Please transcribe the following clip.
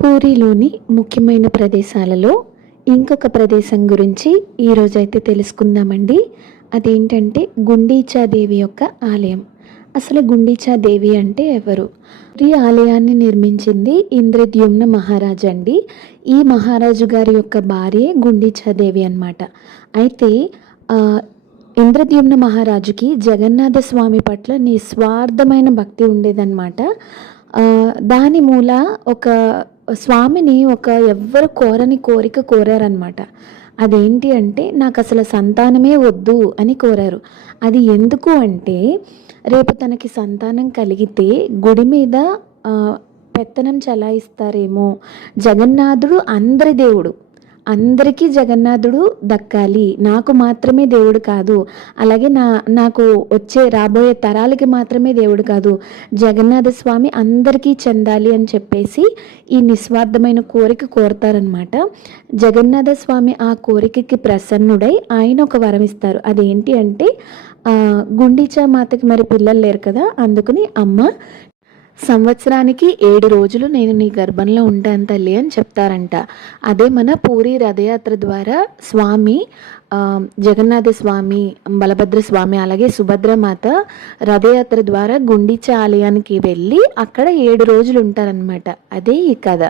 పూరీలోని ముఖ్యమైన ప్రదేశాలలో ఇంకొక ప్రదేశం గురించి ఈరోజైతే తెలుసుకుందామండి. అదేంటంటే గుండీచాదేవి యొక్క ఆలయం. అసలు గుండీచాదేవి అంటే ఎవరు? ఈ ఆలయాన్ని నిర్మించింది ఇంద్రద్యుమ్న మహారాజు అండి. ఈ మహారాజు గారి యొక్క భార్యే గుండీచాదేవి అన్నమాట. అయితే ఇంద్రద్యుమ్న మహారాజుకి జగన్నాథ స్వామి పట్ల నిస్వార్థమైన భక్తి ఉండేదన్నమాట. దాని మూల ఒక స్వామిని ఎవ్వరు కోరని కోరిక కోరారనమాట. అదేంటి అంటే నాకు అసలు సంతానమే వద్దు అని కోరారు. అది ఎందుకు అంటే రేపు తనకి సంతానం కలిగితే గుడి మీద పెత్తనం చలాయిస్తారేమో. జగన్నాథుడు అందరి దేవుడు, అందరికీ జగన్నాథుడు దక్కాలి, నాకు మాత్రమే దేవుడు కాదు, అలాగే నాకు వచ్చే రాబోయే తరాలకి మాత్రమే దేవుడు కాదు, జగన్నాథ స్వామి అందరికీ చెందాలి అని చెప్పేసి ఈ నిస్వార్థమైన కోరిక కోరతారనమాట. జగన్నాథ స్వామి ఆ కోరికకి ప్రసన్నుడై ఆయన ఒక వరం ఇస్తారు. అదేంటి అంటే గుండీచా మాతకి మరి పిల్లలు లేరు కదా, అందుకని అమ్మ సంవత్సరానికి 7 రోజులు నేను నీ గర్భంలో ఉంటాను తల్లి అని చెప్తారంట. అదే మన పూరి రథయాత్ర ద్వారా స్వామి జగన్నాథ స్వామి, బలభద్ర స్వామి, అలాగే సుభద్రమాత రథయాత్ర ద్వారా గుండీచా ఆలయానికి వెళ్ళి అక్కడ 7 రోజులు ఉంటారనమాట. అదే ఈ కథ.